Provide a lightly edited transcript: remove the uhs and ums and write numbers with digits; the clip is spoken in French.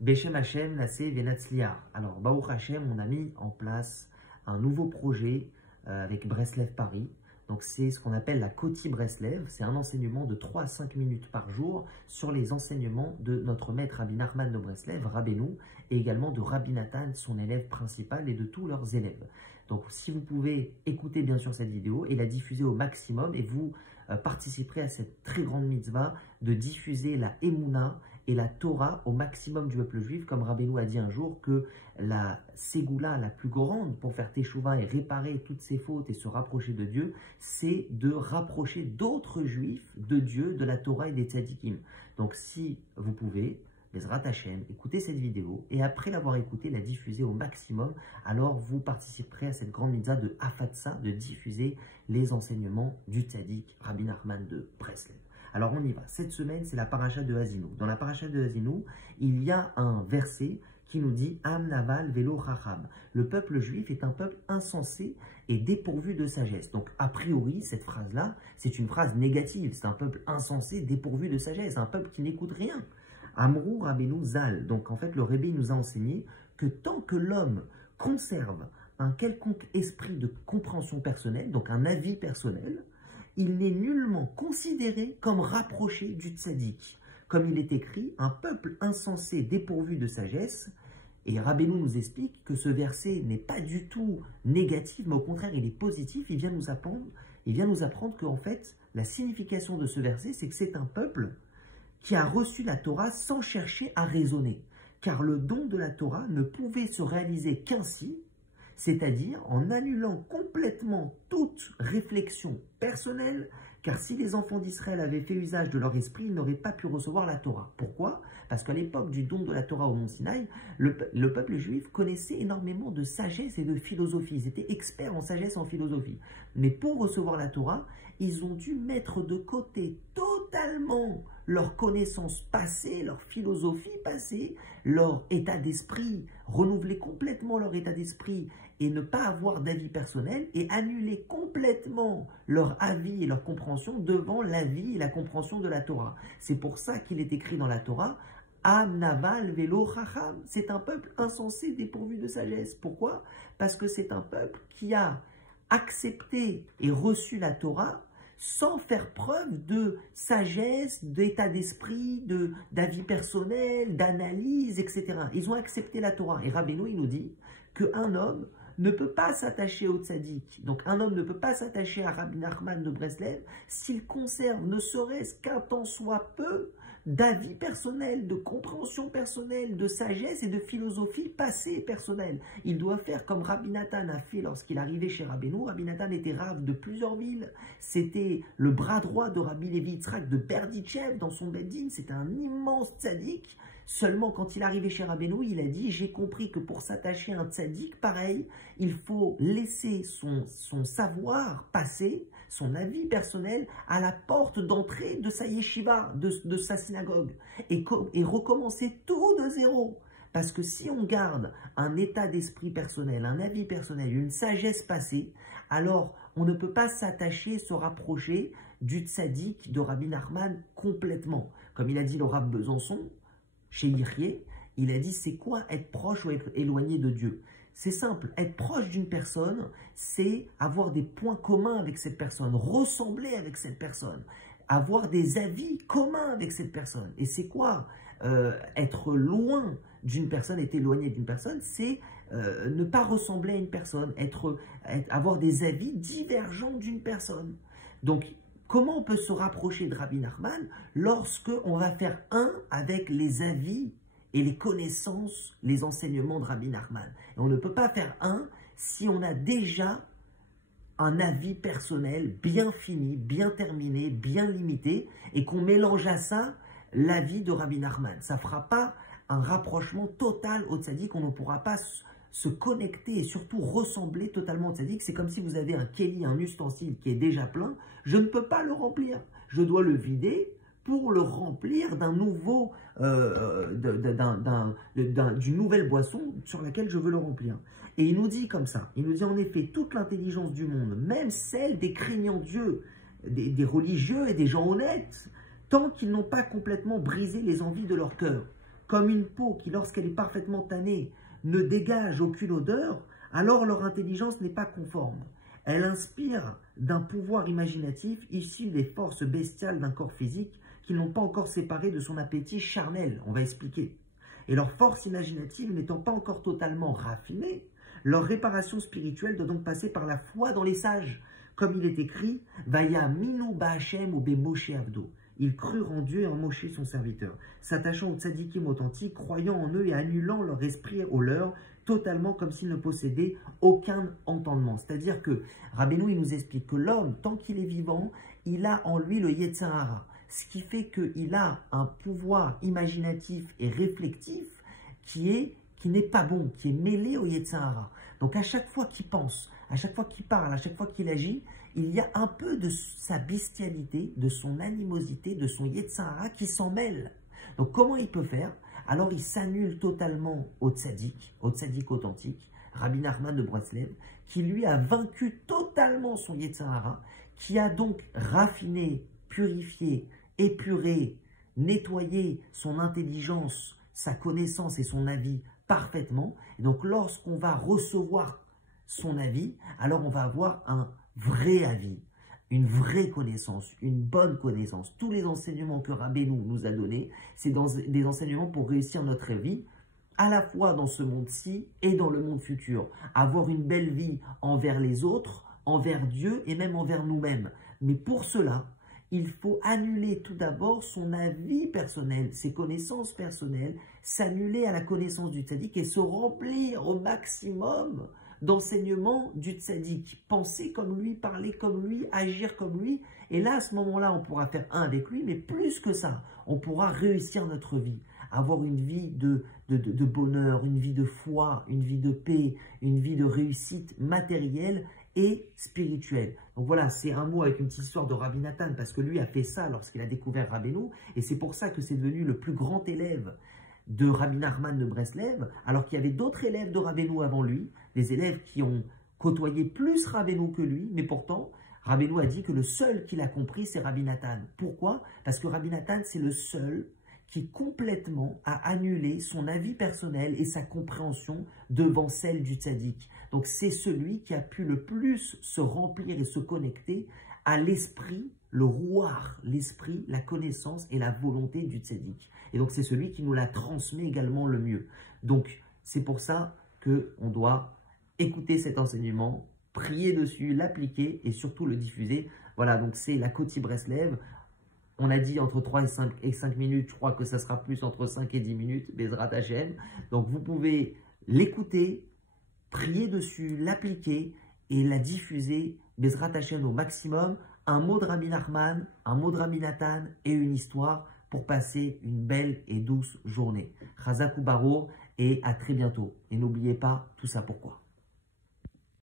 Beshem Hashem, Nassé Venatzliar. Alors, Baruch Hashem, on a mis en place un nouveau projet avec Breslev Paris. Donc, c'est ce qu'on appelle la Koti Breslev. C'est un enseignement de 3 à 5 minutes par jour sur les enseignements de notre maître Rabbi Nachman de Breslev, Rabbeinu, et également de Rabbi Nathan, son élève principal, et de tous leurs élèves. Donc, si vous pouvez écouter bien sûr cette vidéo et la diffuser au maximum, et vous participerez à cette très grande mitzvah de diffuser la Emouna et la Torah au maximum du peuple juif, comme Rabbeinu a dit un jour que la Ségoula la plus grande pour faire Teshuvah et réparer toutes ses fautes et se rapprocher de Dieu, c'est de rapprocher d'autres juifs de Dieu, de la Torah et des tzadikim. Donc si vous pouvez, Bezrat Hashem, écoutez cette vidéo et après l'avoir écoutée, la diffuser au maximum, alors vous participerez à cette grande mitzvah de Hafatsa, de diffuser les enseignements du tzaddik Rabbi Nachman de Breslev. Alors on y va. Cette semaine, c'est la paracha de Haazinu. Dans la paracha de Haazinu, il y a un verset qui nous dit Am Naval Velo Chacham. Le peuple juif est un peuple insensé et dépourvu de sagesse. Donc a priori, cette phrase-là, c'est une phrase négative. C'est un peuple insensé, dépourvu de sagesse, un peuple qui n'écoute rien. Amrou Rabbeinu Zal. Donc en fait, le Rebbe nous a enseigné que tant que l'homme conserve un quelconque esprit de compréhension personnelle, donc un avis personnel, il n'est nullement considéré comme rapproché du tzaddik. Comme il est écrit, un peuple insensé dépourvu de sagesse, et Rabbeinu nous explique que ce verset n'est pas du tout négatif, mais au contraire, il est positif, il vient nous apprendre qu'en fait, la signification de ce verset, c'est que c'est un peuple qui a reçu la Torah sans chercher à raisonner, car le don de la Torah ne pouvait se réaliser qu'ainsi, c'est-à-dire en annulant complètement toute réflexion personnelle, car si les enfants d'Israël avaient fait usage de leur esprit, ils n'auraient pas pu recevoir la Torah. Pourquoi? Parce qu'à l'époque du don de la Torah au mont Sinaï, le peuple juif connaissait énormément de sagesse et de philosophie. Ils étaient experts en sagesse et en philosophie. Mais pour recevoir la Torah, ils ont dû mettre de côté totalement leur connaissance passée, leur philosophie passée, leur état d'esprit, renouveler complètement leur état d'esprit et ne pas avoir d'avis personnel et annuler complètement leur avis et leur compréhension devant l'avis et la compréhension de la Torah. C'est pour ça qu'il est écrit dans la Torah Am Naval Velo Chacham. C'est un peuple insensé, dépourvu de sagesse. Pourquoi? Parce que c'est un peuple qui a accepté et reçu la Torah sans faire preuve de sagesse, d'état d'esprit, d'avis personnel, d'analyse, etc. Ils ont accepté la Torah. Et Rabbeinu, il nous dit qu'un homme ne peut pas s'attacher au tzaddik. Donc un homme ne peut pas s'attacher à Rabbi Nachman de Breslev s'il conserve ne serait-ce qu'un tant soit peu d'avis personnel, de compréhension personnelle, de sagesse et de philosophie passée et personnelle. Il doit faire comme Rabbi Nathan a fait lorsqu'il arrivait chez Rabbeinu. Rabbi Nathan était rave de plusieurs villes. C'était le bras droit de Rabbi Levi Yitzhak de Berditchev dans son beddin. C'était un immense tzaddik. Seulement, quand il arrivait chez Rabbeinu, il a dit « J'ai compris que pour s'attacher à un tzaddik, pareil, il faut laisser son savoir passer, son avis personnel, à la porte d'entrée de sa yeshiva, de sa synagogue, et recommencer tout de zéro. » Parce que si on garde un état d'esprit personnel, un avis personnel, une sagesse passée, alors on ne peut pas s'attacher, se rapprocher du tzaddik de Rabbi Nachman complètement. Comme il a dit le Rav Besançon, chez Yirye, il a dit c'est quoi être proche ou être éloigné de Dieu? C'est simple, être proche d'une personne, c'est avoir des points communs avec cette personne, ressembler avec cette personne, avoir des avis communs avec cette personne. Et c'est quoi être loin d'une personne, être éloigné d'une personne? C'est ne pas ressembler à une personne, avoir des avis divergents d'une personne. Donc, comment on peut se rapprocher de Rabbi Nachman lorsque on va faire un avec les avis et les connaissances, les enseignements de Rabbi Nachman? Et on ne peut pas faire un si on a déjà un avis personnel bien fini, bien terminé, bien limité, et qu'on mélange à ça l'avis de Rabbi Nachman. Ça ne fera pas un rapprochement total au tzaddik, on ne pourra pas se connecter et surtout ressembler totalement au tzaddik. C'est comme si vous avez un keli, un ustensile qui est déjà plein, je ne peux pas le remplir, je dois le vider pour le remplir d'un nouveau, d'une nouvelle boisson sur laquelle je veux le remplir. Et il nous dit comme ça, il nous dit en effet, toute l'intelligence du monde, même celle des craignants Dieu, des religieux et des gens honnêtes, tant qu'ils n'ont pas complètement brisé les envies de leur cœur. comme une peau qui, lorsqu'elle est parfaitement tannée, ne dégage aucune odeur, alors leur intelligence n'est pas conforme. Elle inspire d'un pouvoir imaginatif issu des forces bestiales d'un corps physique qui n'ont pas encore séparé de son appétit charnel, on va expliquer. Et leur force imaginative n'étant pas encore totalement raffinée, leur réparation spirituelle doit donc passer par la foi dans les sages. Comme il est écrit, Vaya minu ba'Hashem ou be Moshe Avdo. Ils crurent en Dieu et en Moshe son serviteur, s'attachant aux tzadikim authentiques, croyant en eux et annulant leur esprit au leur, totalement comme s'ils ne possédaient aucun entendement. C'est-à-dire que Rabbeinu, il nous explique que l'homme, tant qu'il est vivant, il a en lui le Yetzer Hara, ce qui fait qu'il a un pouvoir imaginatif et réflectif qui n'est pas bon, qui est mêlé au Yetzer Hara. Donc à chaque fois qu'il pense, à chaque fois qu'il parle, à chaque fois qu'il agit, il y a un peu de sa bestialité, de son animosité, de son Yetzer Hara qui s'en mêle. Donc comment il peut faire? Alors il s'annule totalement au tzaddik authentique, Rabbi Nachman de Breslev, qui lui a vaincu totalement son Yetzer Hara, qui a donc raffiné, purifié, épuré, nettoyé son intelligence, sa connaissance et son avis parfaitement. Et donc lorsqu'on va recevoir son avis, alors on va avoir un vrai avis, une vraie connaissance, une bonne connaissance. Tous les enseignements que Rabbeinu nous a donnés, c'est des enseignements pour réussir notre vie, à la fois dans ce monde-ci et dans le monde futur. Avoir une belle vie envers les autres, envers Dieu et même envers nous-mêmes. Mais pour cela, il faut annuler tout d'abord son avis personnel, ses connaissances personnelles, s'annuler à la connaissance du tzaddik et se remplir au maximum d'enseignements du tzaddik. Penser comme lui, parler comme lui, agir comme lui. Et là, à ce moment-là, on pourra faire un avec lui, mais plus que ça, on pourra réussir notre vie. Avoir une vie de bonheur, une vie de foi, une vie de paix, une vie de réussite matérielle et spirituelle. Donc voilà, c'est un mot avec une petite histoire de Rabbi Nathan, parce que lui a fait ça lorsqu'il a découvert Rabbeinu, et c'est pour ça que c'est devenu le plus grand élève de Rabbi Nachman de Breslev, alors qu'il y avait d'autres élèves de Rabbeinu avant lui, des élèves qui ont côtoyé plus Rabbeinu que lui, mais pourtant, Rabbeinu a dit que le seul qui l'a compris, c'est Rabbi Nathan. Pourquoi? Parce que Rabbi Nathan, c'est le seul qui complètement a annulé son avis personnel et sa compréhension devant celle du tzaddik. Donc c'est celui qui a pu le plus se remplir et se connecter à l'esprit, le rouar, l'esprit, la connaissance et la volonté du tzaddik. Et donc c'est celui qui nous la transmet également le mieux. Donc c'est pour ça qu'on doit écouter cet enseignement, prier dessus, l'appliquer et surtout le diffuser. Voilà, donc c'est la Koti Breslev. On a dit entre 3 et 5 minutes, je crois que ça sera plus entre 5 et 10 minutes, Bezrat Hashem. Donc vous pouvez l'écouter, prier dessus, l'appliquer et la diffuser, Bezrat Hashem au maximum. Un mot de Rabbi Nachman, un mot de Rabbi Nathan et une histoire pour passer une belle et douce journée. Chazak ou Barour et à très bientôt. Et n'oubliez pas tout ça pourquoi.